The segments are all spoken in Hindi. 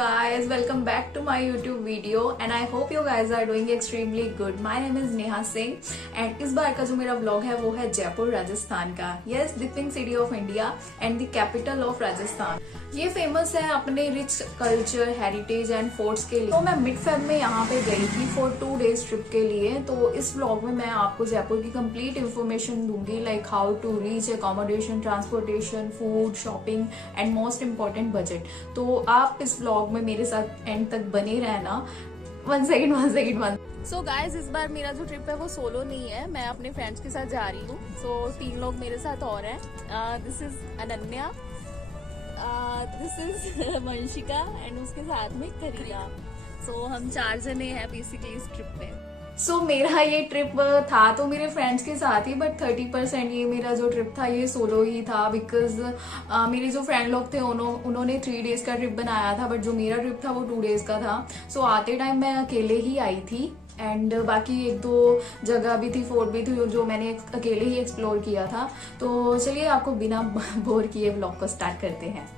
guys, welcome back to my YouTube video and I hope you guys are doing extremely good. My name is Neha Singh and इस बार का जो मेरा vlog है वो है जयपुर राजस्थान का. Yes, the pink city of India and the capital of Rajasthan. ये फेमस है अपने rich culture, heritage and forts के लिए. तो मैं मिड फेब में यहाँ पे गई थी फॉर 2 days ट्रिप के लिए. तो इस व्लॉग में मैं आपको जयपुर की कंप्लीट इन्फॉर्मेशन दूंगी, like how to reach accommodation, transportation, food, shopping and most important budget. तो आप इस व्लॉग में मेरे साथ एंड तक बने रहना. One second. सो गाइज, इस बार मेरा जो ट्रिप है वो सोलो नहीं है, मैं अपने फ्रेंड्स के साथ जा रही हूँ. सो 3 लोग मेरे साथ और हैं. This is Ananya, this is Vanshika and उसके साथ में करीना. सो हम 4 जने हैं बेसिकली इस ट्रिप पे. सो मेरा ये ट्रिप था तो मेरे फ्रेंड्स के साथ ही, बट 30% ये मेरा जो ट्रिप था ये सोलो ही था. बिकॉज मेरे जो फ्रेंड लोग थे उन्होंने 3 days का ट्रिप बनाया था, बट जो मेरा ट्रिप था वो 2 days का था. सो आते टाइम मैं अकेले ही आई थी एंड बाकी 1-2 जगह भी थी, फोर्ट भी थी जो मैंने अकेले ही एक्सप्लोर किया था. तो चलिए आपको बिना बोर किए व्लॉग को स्टार्ट करते हैं.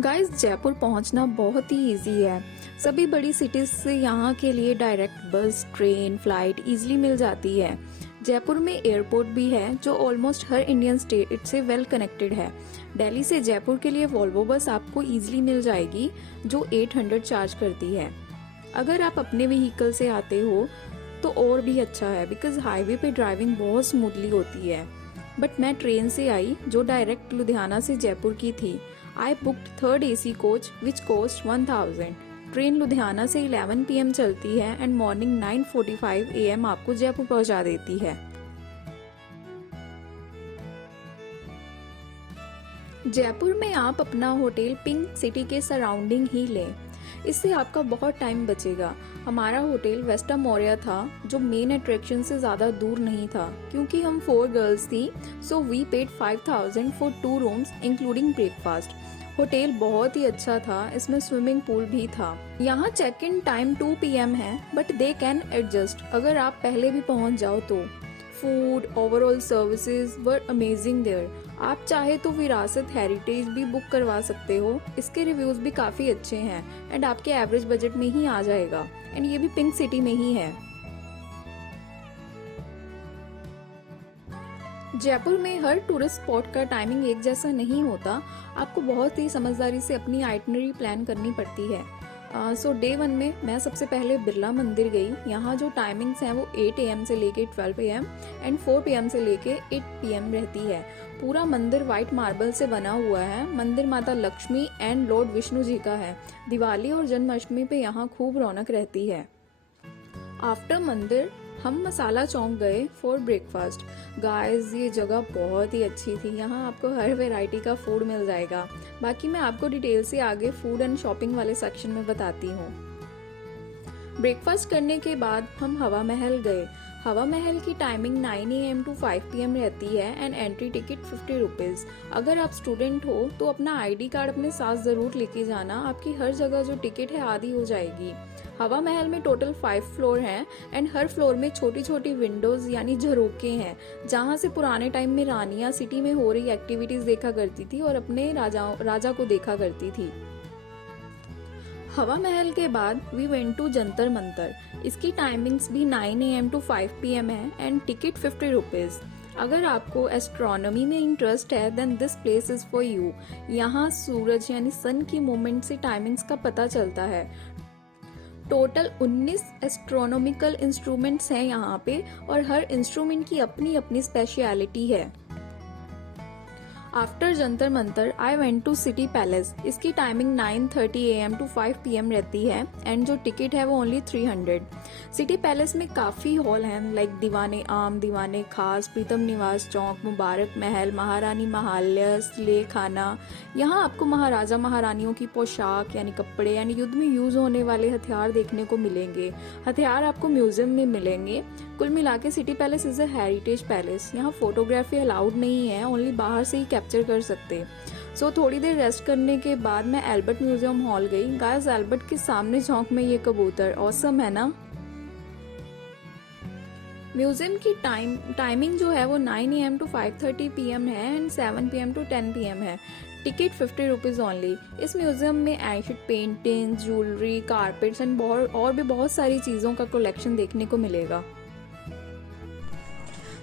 गाइस, जयपुर पहुंचना बहुत ही इजी है. सभी बड़ी सिटीज से यहाँ के लिए डायरेक्ट बस, ट्रेन, फ्लाइट इजीली मिल जाती है. जयपुर में एयरपोर्ट भी है जो ऑलमोस्ट हर इंडियन स्टेट से वेल कनेक्टेड है. दिल्ली से जयपुर के लिए वॉल्वो बस आपको इजीली मिल जाएगी जो 800 चार्ज करती है. अगर आप अपने व्हीकल से आते हो तो और भी अच्छा है, बिकॉज हाईवे पे ड्राइविंग बहुत स्मूथली होती है. बट मैं ट्रेन से आई जो डायरेक्ट लुधियाना से जयपुर की थी. I booked 3rd AC coach which cost 1000. Train Ludhiana से 11 PM चलती है एंड मॉर्निंग 9:45 AM आपको जयपुर पहुंचा देती है. जयपुर में आप अपना होटल पिंक सिटी के सराउंडिंग ही लें, इससे आपका बहुत टाइम बचेगा. हमारा होटल वेस्टा मोरिया था जो मेन अट्रैक्शन से ज्यादा दूर नहीं था. क्योंकि हम 4 गर्ल्स थी so we paid 5000 for 2 rooms including breakfast. Hotel बहुत ही अच्छा था, इसमें स्विमिंग पूल भी था. यहाँ चेक इन टाइम 2 PM है, बट दे कैन एडजस्ट अगर आप पहले भी पहुँच जाओ तो. Food, overall services were amazing there. आप चाहे तो विरासत हेरिटेज भी बुक करवा सकते हो, इसके रिव्यूज भी काफी अच्छे हैं एंड आपके एवरेज बजट में ही आ जाएगा. एंड ये भी पिंक सिटी में ही है. जयपुर में हर टूरिस्ट स्पॉट का टाइमिंग एक जैसा नहीं होता. आपको बहुत ही समझदारी से अपनी आइटनरी प्लान करनी पड़ती है. सो डे 1 में मैं सबसे पहले बिरला मंदिर गई. यहाँ जो टाइमिंग्स हैं वो 8 AM से लेके 12 PM एंड 4 PM से लेके 8 PM रहती है. पूरा मंदिर व्हाइट मार्बल से बना हुआ है. मंदिर माता लक्ष्मी एंड लॉर्ड विष्णु जी का है. दिवाली और जन्माष्टमी पे यहाँ खूब रौनक रहती है. आफ्टर मंदिर हम मसाला चौक गए फॉर ब्रेकफास्ट. गाइस, ये जगह बहुत ही अच्छी थी. यहाँ आपको हर वैरायटी का फूड मिल जाएगा. बाकी मैं आपको डिटेल से आगे फूड एंड शॉपिंग वाले सेक्शन में बताती हूँ. ब्रेकफास्ट करने के बाद हम हवा महल गए. हवा महल की टाइमिंग 9 AM to 5 PM रहती है एंड एंट्री टिकट 50 रुपीज. अगर आप स्टूडेंट हो तो अपना ID कार्ड अपने साथ जरूर लेके जाना. आपकी हर जगह जो टिकट है आधी हो जाएगी. हवा महल में टोटल 5 फ्लोर हैं एंड हर फ्लोर में छोटी छोटी विंडोज यानी झरोके हैं, जहां से पुराने टाइम में रानियां सिटी में हो रही एक्टिविटीज देखा करती थी और अपने राजा को देखा करती थी. हवा महल के बाद we went to Jantar Mantar. इसकी टाइमिंग्स भी 9 AM to 5 PM है एंड टिकट 50 रुपीज. अगर आपको एस्ट्रोनॉमी में इंटरेस्ट है then this place is for you. यहाँ सूरज यानी सन की मूवमेंट से टाइमिंग्स का पता चलता है. टोटल 19 एस्ट्रोनॉमिकल इंस्ट्रूमेंट्स हैं यहाँ पे और हर इंस्ट्रूमेंट की अपनी अपनी स्पेशलिटी है. After Jantar Mantar I went to city palace. इसकी टाइमिंग 9:30 AM to 5 PM रहती है एंड जो टिकट है वो ओनली 300. सिटी पैलेस में काफी हॉल हैं लाइक दीवाने आम, दीवाने खास, प्रीतम निवास चौक, मुबारक महल, महारानी महाल्या, स्ले खाना. यहाँ आपको महाराजा महारानियों की पोशाक यानी कपड़े यानी युद्ध में यूज होने वाले हथियार देखने को मिलेंगे. हथियार आपको म्यूजियम में मिलेंगे. कुल मिला के city palace is a heritage palace. यहाँ फोटोग्राफी अलाउड नहीं है, ओनली बाहर से ही कैप्चर कर सकते. सो थोड़ी देर रेस्ट करने के बाद मैं एल्बर्ट म्यूजियम हॉल गई. गाइस, एल्बर्ट के सामने चौक में ये कबूतर ऑसम है ना. म्यूजियम की टाइमिंग जो है वो 9 AM to 5:30 PM है एंड 7 PM to 10 PM है. Ticket 50 rupees only. इस म्यूज़ियम में ancient paintings, jewellery, carpets and और भी बहुत सारी चीज़ों का कलेक्शन देखने को मिलेगा।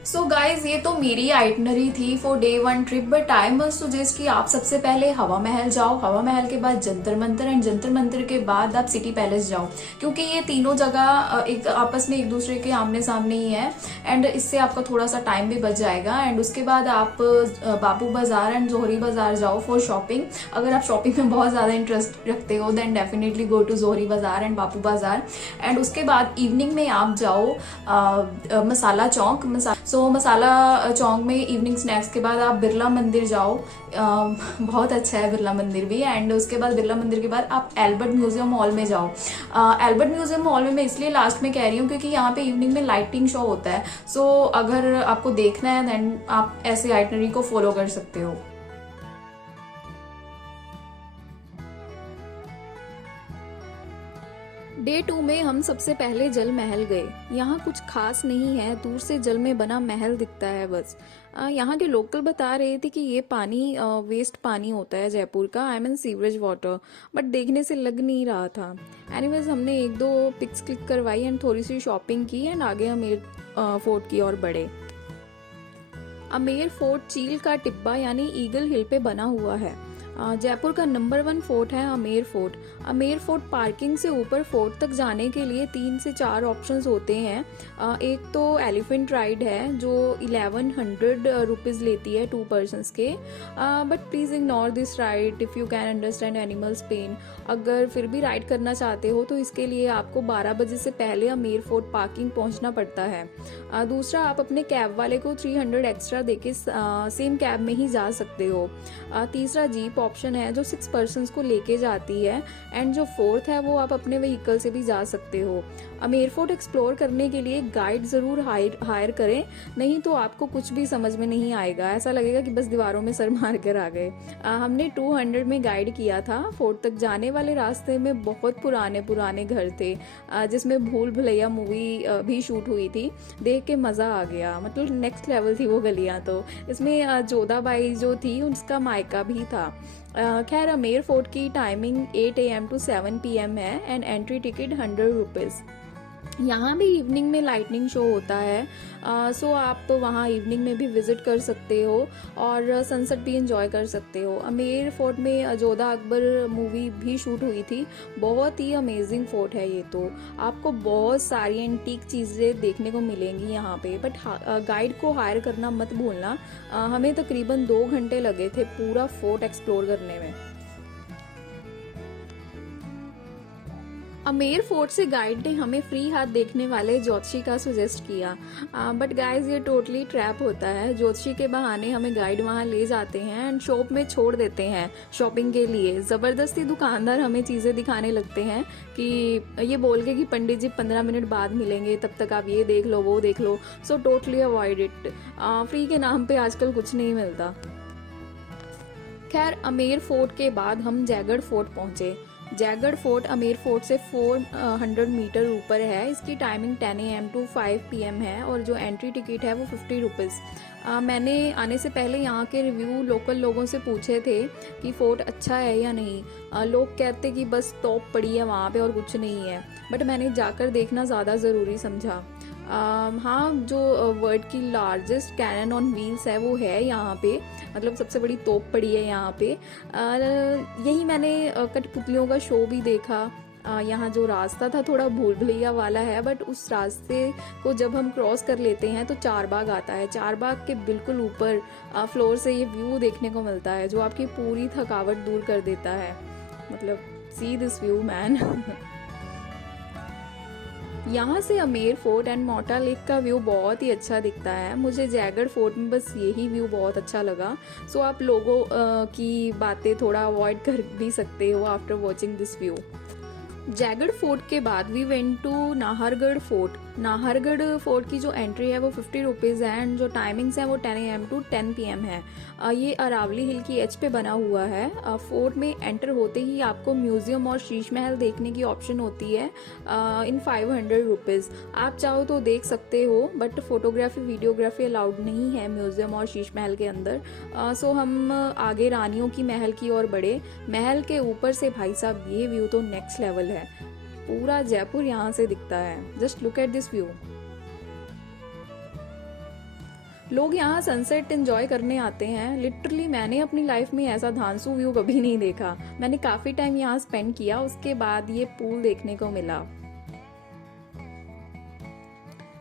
सो गाइज, ये तो मेरी आइटनरी थी for day 1 trip, but I must suggest कि आप सबसे पहले हवा महल जाओ, हवा महल के बाद जंतर मंतर, एंड जंतर मंतर के बाद आप सिटी पैलेस जाओ, क्योंकि ये तीनों जगह एक आपस में एक दूसरे के आमने सामने ही है, एंड इससे आपका थोड़ा सा टाइम भी बच जाएगा। एंड उसके बाद आप बापू बाजार एंड जोहरी बाजार जाओ फॉर शॉपिंग। अगर आप शॉपिंग में बहुत ज़्यादा इंटरेस्ट रखते हो देन डेफिनेटली गो टू जोहरी बाजार एंड बापू बाजार। एंड उसके बाद इवनिंग में आप जाओ मसाला चौक। मसाला चौक में इवनिंग स्नैक्स के बाद आप बिरला मंदिर जाओ, बहुत अच्छा है बिरला मंदिर भी। एंड उसके बाद बिरला मंदिर के बाद आप एल्बर्ट म्यूजियम मॉल में जाओ। एल्बर्ट म्यूजियम मॉल में मैं इसलिए लास्ट में कह रही हूँ क्योंकि यहाँ पे इवनिंग में लाइटिंग शो होता है। सो अगर आपको देखना है देन आप ऐसे आइटनरी को फॉलो कर सकते हो। डे 2 में हम सबसे पहले जल महल गए। यहाँ कुछ खास नहीं है, दूर से जल में बना महल दिखता है बस। यहाँ के लोकल बता रहे थे कि ये पानी वेस्ट पानी होता है जयपुर का, I mean sewerage water, but देखने से लग नहीं रहा था। एनीवेज हमने 1-2 पिक्स क्लिक करवाई एंड थोड़ी सी शॉपिंग की एंड आगे अमेर फोर्ट की ओर बढ़े। अमेर फोर्ट चील का टिब्बा यानी ईगल हिल पे बना हुआ है। जयपुर का नंबर 1 फोर्ट है अमेर फोर्ट। अमेर फोर्ट पार्किंग से ऊपर फोर्ट तक जाने के लिए 3 से 4 ऑप्शंस होते हैं। एक तो एलिफेंट राइड है जो 1100 रुपीज़ लेती है 2 पर्सन्स के, but please ignore this ride if you can understand animals pain. अगर फिर भी राइड करना चाहते हो तो इसके लिए आपको 12 बजे से पहले अमेर फोर्ट पार्किंग पहुंचना पड़ता है। दूसरा, आप अपने कैब वाले को 300 एक्स्ट्रा देके सेम कैब में ही जा सकते हो। तीसरा, जीप ऑप्शन है जो 6 पर्सन्स को लेके जाती है। एंड जो फोर्थ है वो आप अपने व्हीकल से भी जा सकते हो। अमेर फोर्ट एक्सप्लोर करने के लिए गाइड ज़रूर हायर करें, नहीं तो आपको कुछ भी समझ में नहीं आएगा, ऐसा लगेगा कि बस दीवारों में सर मार कर आ गए। हमने 200 में गाइड किया था। फोर्ट तक जाने वाले रास्ते में बहुत पुराने पुराने घर थे, जिसमें भूल भुलैया मूवी भी शूट हुई थी। देख के मज़ा आ गया, मतलब नेक्स्ट लेवल थी वो गलियाँ। तो इसमें जोधाबाई जो थी उसका मायका भी था। खैर, अमेर फोर्ट की टाइमिंग 8 AM to 7 PM है एंड एंट्री टिकट 100 रुपीज़। यहाँ भी इवनिंग में लाइटनिंग शो होता है, सो आप तो वहाँ इवनिंग में भी विजिट कर सकते हो और सनसेट भी एंजॉय कर सकते हो। अमेर फोर्ट में जोधा अकबर मूवी भी शूट हुई थी। बहुत ही अमेजिंग फोर्ट है ये तो। आपको बहुत सारी एंटीक चीज़ें देखने को मिलेंगी यहाँ पे, बट गाइड को हायर करना मत भूलना। हमें तकरीबन 2 घंटे लगे थे पूरा फोर्ट एक्सप्लोर करने में। अमेर फोर्ट से गाइड ने हमें फ्री हाथ देखने वाले ज्योतिषी का सजेस्ट किया, बट गाइस ये टोटली ट्रैप होता है। ज्योतिषी के बहाने हमें गाइड वहाँ ले जाते हैं एंड शॉप में छोड़ देते हैं शॉपिंग के लिए। ज़बरदस्ती दुकानदार हमें चीज़ें दिखाने लगते हैं कि ये बोल के कि पंडित जी 15 मिनट बाद मिलेंगे, तब तक आप ये देख लो वो देख लो। So totally avoid it. Free के नाम पे आजकल कुछ नहीं मिलता। खैर, अमेर फोर्ट के बाद हम जयगढ़ फोर्ट पहुँचे। जयगढ़ फोर्ट अमेर फोर्ट से 400 मीटर ऊपर है। इसकी टाइमिंग 10 AM to 5 PM है और जो एंट्री टिकट है वो 50 रुपीज़। मैंने आने से पहले यहाँ के रिव्यू लोकल लोगों से पूछे थे कि फोर्ट अच्छा है या नहीं। लोग कहते कि बस तोप पड़ी है वहाँ पे और कुछ नहीं है, बट मैंने जाकर देखना ज़्यादा ज़रूरी समझा। हाँ, जो वर्ल्ड की लार्जेस्ट कैनन ऑन व्हील्स है वो है यहाँ पे, मतलब सबसे बड़ी तोप पड़ी है यहाँ पे। यही मैंने कठपुतलियों का शो भी देखा। यहाँ जो रास्ता था थोड़ा भूल भुलैया वाला है, बट उस रास्ते को जब हम क्रॉस कर लेते हैं तो चारबाग आता है। चारबाग के बिल्कुल ऊपर फ्लोर से ये व्यू देखने को मिलता है जो आपकी पूरी थकावट दूर कर देता है। मतलब सी दिस व्यू मैन। यहाँ से अमेर फोर्ट एंड मोटा लेक का व्यू बहुत ही अच्छा दिखता है। मुझे जयगढ़ फोर्ट में बस यही व्यू बहुत अच्छा लगा। सो आप लोगों की बातें थोड़ा अवॉइड कर भी सकते हो after watching this view. Jaigarh fort के बाद we went to Nahargarh fort. Nahargarh fort की जो एंट्री है वो 50 रुपीज़ है एंड जो टाइमिंग्स हैं वो 10 AM टू 10 PM है। ये अरावली हिल की एज पे बना हुआ है। फोर्ट में एंटर होते ही आपको म्यूजियम और शीश महल देखने की ऑप्शन होती है इन 500 रुपीज़। आप चाहो तो देख सकते हो बट फोटोग्राफी वीडियोग्राफी अलाउड नहीं है म्यूजियम और शीश महल के अंदर। सो हम आगे रानियों की महल की ओर बढ़े। महल के ऊपर से भाई साहब ये व्यू तो नेक्स्ट लेवल है। पूरा जयपुर यहाँ से दिखता है। Just look at this view. लोग यहाँ सनसेट एंजॉय करने आते हैं। लिटरली मैंने अपनी लाइफ में ऐसा धांसू व्यू कभी नहीं देखा। मैंने काफी टाइम यहाँ स्पेंड किया, उसके बाद ये पूल देखने को मिला।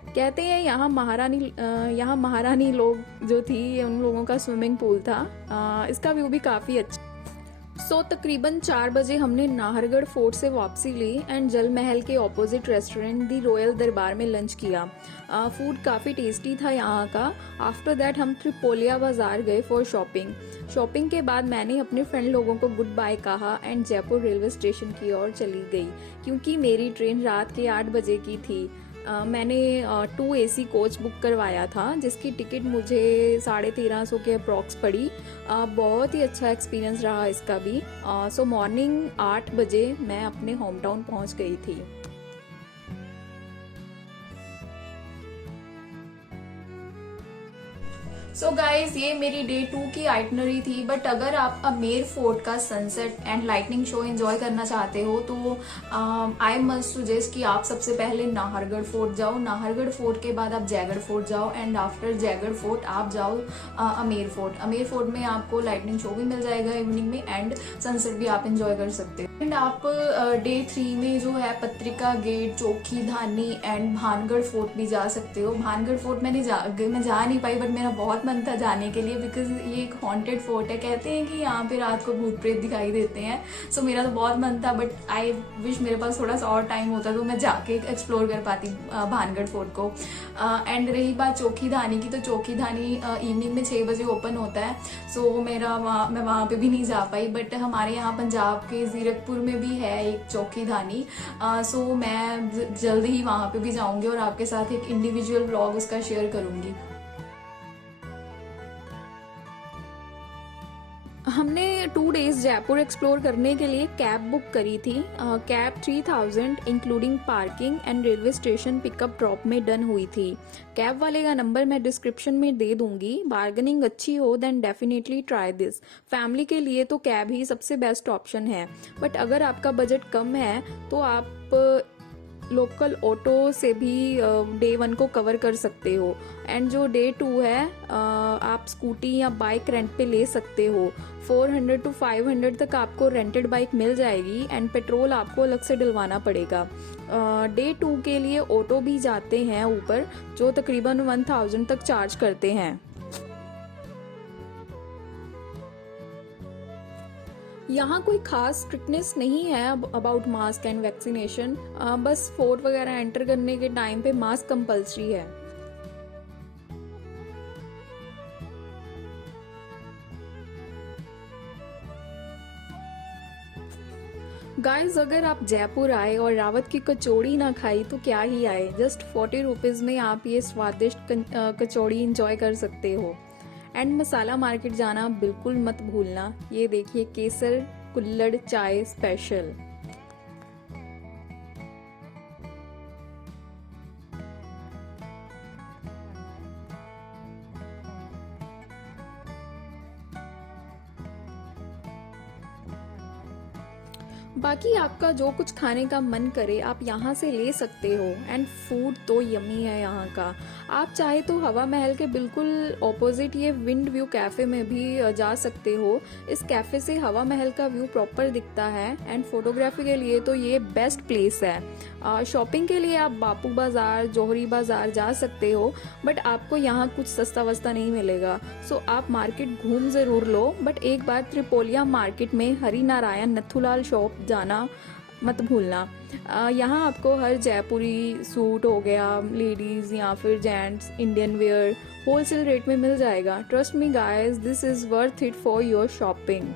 कहते हैं यहाँ महारानी लोग जो थी उन लोगों का स्विमिंग पूल था। इसका व्यू भी काफी अच्छा। तकरीबन 4 बजे हमने नाहरगढ़ फोर्ट से वापसी ली एंड जल महल के ऑपोजिट रेस्टोरेंट दी रॉयल दरबार में लंच किया। फूड काफ़ी टेस्टी था यहाँ का। आफ्टर दैट हम त्रिपोलिया बाजार गए फॉर शॉपिंग के बाद मैंने अपने फ्रेंड लोगों को गुड बाय कहा एंड जयपुर रेलवे स्टेशन की ओर चली गई क्योंकि मेरी ट्रेन रात के 8 बजे की थी। मैंने 2 AC कोच बुक करवाया था जिसकी टिकट मुझे 1350 के अप्रॉक्स पड़ी। बहुत ही अच्छा एक्सपीरियंस रहा इसका भी। सो मॉर्निंग 8 बजे मैं अपने होम टाउन पहुंच गई थी। सो गाइज ये मेरी डे 2 की आइटनरी थी। बट अगर आप अमेर फोर्ट का sunset and lightning show enjoy करना चाहते हो तो आई मस्ट सजेस्ट कि आप सबसे पहले नाहरगढ़ फोर्ट जाओ। नाहरगढ़ फोर्ट के बाद आप जयगढ़ फोर्ट जाओ एंड आफ्टर जयगढ़ फोर्ट आप जाओ अमेर फोर्ट। अमेर फोर्ट में आपको लाइटनिंग शो भी मिल जाएगा इवनिंग में एंड सनसेट भी आप एंजॉय कर सकते हो। एंड आप डे 3 में जो है पत्रिका गेट, चौकी धानी एंड भानगढ़ फोर्ट भी जा सकते हो। भानगढ़ फोर्ट मैं जा नहीं पाई बट मेरा बहुत मन था जाने के लिए बिकॉज ये एक हॉन्टेड फोर्ट है। कहते हैं कि यहाँ पे रात को भूत प्रेत दिखाई देते हैं। सो मेरा तो बहुत मन था बट आई विश मेरे पास थोड़ा सा और टाइम होता तो मैं जाके एक्सप्लोर कर पाती भानगढ़ फोर्ट को। एंड रही बात चौकी धानी की, तो चौकी धानी इवनिंग में 6 बजे ओपन होता है। सो मैं वहाँ पे भी नहीं जा पाई बट हमारे यहाँ पंजाब के जीरकपुर में भी है एक चौकी धानी। सो मैं जल्दी ही वहाँ पे भी जाऊँगी और आपके साथ एक इंडिविजुअल व्लॉग उसका शेयर करूँगी। हमने 2 डेज जयपुर एक्सप्लोर करने के लिए कैब बुक करी थी। Cab 3000 including parking and railway station pickup drop में डन हुई थी। कैब वाले का नंबर मैं डिस्क्रिप्शन में दे दूंगी। बार्गेनिंग अच्छी हो then definitely try this. Family के लिए तो कैब ही सबसे बेस्ट ऑप्शन है बट अगर आपका बजट कम है तो आप लोकल ऑटो से भी डे 1 को कवर कर सकते हो एंड जो डे 2 है आप स्कूटी या बाइक रेंट पे ले सकते हो। 400 to 500 तक आपको रेंटेड बाइक मिल जाएगी एंड पेट्रोल आपको अलग से डलवाना पड़ेगा। डे 2 के लिए ऑटो भी जाते हैं ऊपर जो तकरीबन 1000 तक चार्ज करते हैं। यहाँ कोई खास स्ट्रिक्टनेस नहीं है अबाउट मास्क एंड वैक्सीनेशन। बस फोर्ट वगैरह एंटर करने के टाइम पे मास्क कंपलसरी है। गाइस अगर आप जयपुर आए और रावत की कचौड़ी ना खाई तो क्या ही आए। जस्ट 40 रुपीज़ में आप ये स्वादिष्ट कचौड़ी इंजॉय कर सकते हो। एंड मसाला मार्केट जाना बिल्कुल मत भूलना। ये देखिए केसर कुल्हड़ चाय स्पेशल। बाकी आपका जो कुछ खाने का मन करे आप यहाँ से ले सकते हो एंड फूड तो यमी है यहाँ का। आप चाहे तो हवा महल के बिल्कुल ऑपोजिट ये विंड व्यू कैफे में भी जा सकते हो। इस कैफे से हवा महल का व्यू प्रॉपर दिखता है एंड फोटोग्राफी के लिए तो ये बेस्ट प्लेस है। शॉपिंग के लिए आप बापू बाजार, जौहरी बाजार जा सकते हो बट आपको यहाँ कुछ सस्ता वस्ता नहीं मिलेगा। सो आप मार्केट घूम जरूर लो बट एक बार त्रिपोलिया मार्केट में हरि नारायण नथुलाल शॉप जाना मत भूलना। यहाँ आपको हर जयपुरी सूट हो गया लेडीज या फिर gents Indian wear wholesale rate में मिल जाएगा। Trust me guys, this is worth it for your shopping.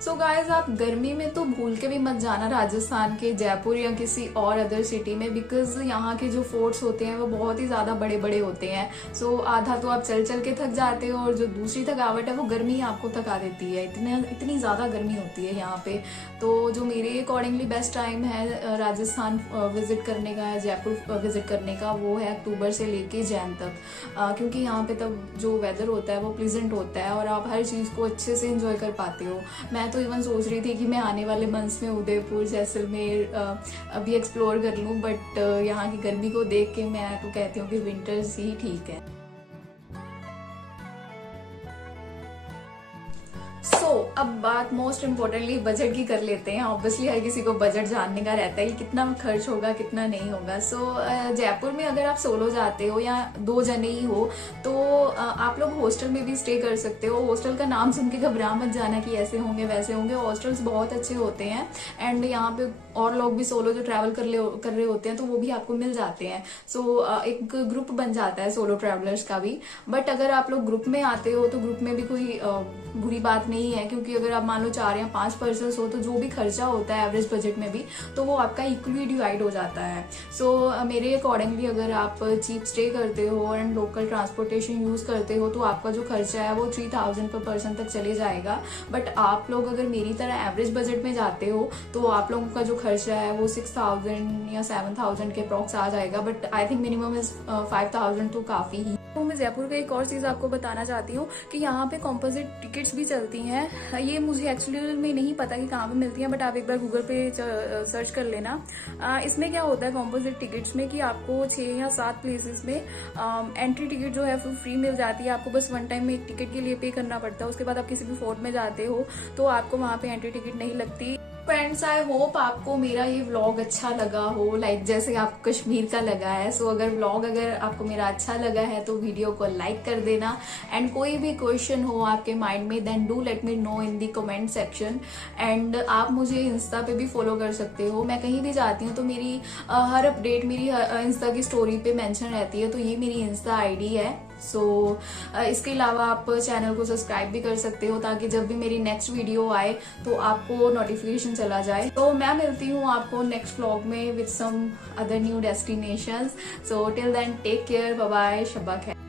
So guys आप गर्मी में तो भूल के भी मत जाना राजस्थान के जयपुर या किसी और अदर सिटी में, बिकॉज यहाँ के जो फोर्ट्स होते हैं वो बहुत ही ज़्यादा बड़े बड़े होते हैं। सो आधा तो आप चल चल के थक जाते हो और जो दूसरी थकावट है वो गर्मी ही आपको थका देती है। इतनी ज़्यादा गर्मी होती है यहाँ पे। तो जो मेरे अकॉर्डिंगली बेस्ट टाइम है राजस्थान विजिट करने का या जयपुर विजिट करने का, वो है अक्टूबर से लेके जैन तक, क्योंकि यहाँ पे तब जो वेदर होता है वो प्लीजेंट होता है और आप हर चीज़ को अच्छे से इंजॉय कर पाते हो। मैं तो इवन सोच रही थी कि मैं आने वाले मंथ्स में उदयपुर जैसलमेर अभी एक्सप्लोर कर लूँ, बट यहाँ की गर्मी को देख के मैं तो कहती हूँ कि विंटर्स ही ठीक है। अब बात मोस्ट इम्पोर्टेंटली बजट की कर लेते हैं। ऑब्वियसली हर किसी को बजट जानने का रहता है कि कितना खर्च होगा कितना नहीं होगा। जयपुर में अगर आप सोलो जाते हो या 2 जने ही हो तो आप लोग हॉस्टल में भी स्टे कर सकते हो। हॉस्टल का नाम सुन के घबरा मत जाना कि ऐसे होंगे वैसे होंगे, हॉस्टल्स बहुत अच्छे होते हैं एंड यहाँ पे और लोग भी सोलो जो ट्रैवल कर रहे होते हैं तो वो भी आपको मिल जाते हैं। एक ग्रुप बन जाता है सोलो ट्रैवलर्स का भी। बट अगर आप लोग ग्रुप में आते हो तो ग्रुप में भी कोई बुरी बात नहीं है, क्योंकि अगर आप मान लो 4 या 5 पर्सन हो तो जो भी खर्चा होता है एवरेज बजट में भी तो वो आपका इक्वली डिवाइड हो जाता है। मेरे अकॉर्डिंगली अगर आप चीप स्टे करते हो एंड लोकल ट्रांसपोर्टेशन यूज करते हो तो आपका जो खर्चा है वो 3000 पर पर्सन तक चले जाएगा। बट आप लोग अगर मेरी तरह एवरेज बजट में जाते हो तो आप लोगों का जो खर्चा है वो 6000 या 7000 के अप्रॉक्स आ जाएगा। But I think minimum is 5000 तो काफी ही। तो मैं जयपुर का एक और चीज आपको बताना चाहती हूँ कि यहाँ पे कॉम्पोजिट टिकट्स भी चलती हैं। ये मुझे एक्चुअली में नहीं पता कि कहाँ पे मिलती हैं, बट आप एक बार गूगल पे सर्च कर लेना। इसमें क्या होता है कॉम्पोजिट टिकट्स में कि आपको 6 या 7 प्लेसेस में एंट्री टिकट जो है वो फ्री मिल जाती है। आपको बस 1 टाइम में एक टिकट के लिए पे करना पड़ता है। उसके बाद आप किसी भी फोर्ट में जाते हो तो आपको वहाँ पे एंट्री टिकट नहीं लगती। फ्रेंड्स आई होप आपको मेरा ये व्लॉग अच्छा लगा हो, लाइक जैसे आपको कश्मीर का लगा है। अगर आपको मेरा अच्छा लगा है तो वीडियो को लाइक कर देना एंड कोई भी क्वेश्चन हो आपके माइंड में then do let me know in the comment section. And आप मुझे इंस्टा पे भी फॉलो कर सकते हो। मैं कहीं भी जाती हूँ तो मेरी हर अपडेट मेरी इंस्टा की स्टोरी पे मेंशन रहती है, तो ये मेरी इंस्टा आईडी है। इसके अलावा आप चैनल को सब्सक्राइब भी कर सकते हो ताकि जब भी मेरी नेक्स्ट वीडियो आए तो आपको नोटिफिकेशन चला जाए। तो मैं मिलती हूँ आपको नेक्स्ट व्लॉग में with some other new destinations. Till then take care, bye bye, शब्बा खैर।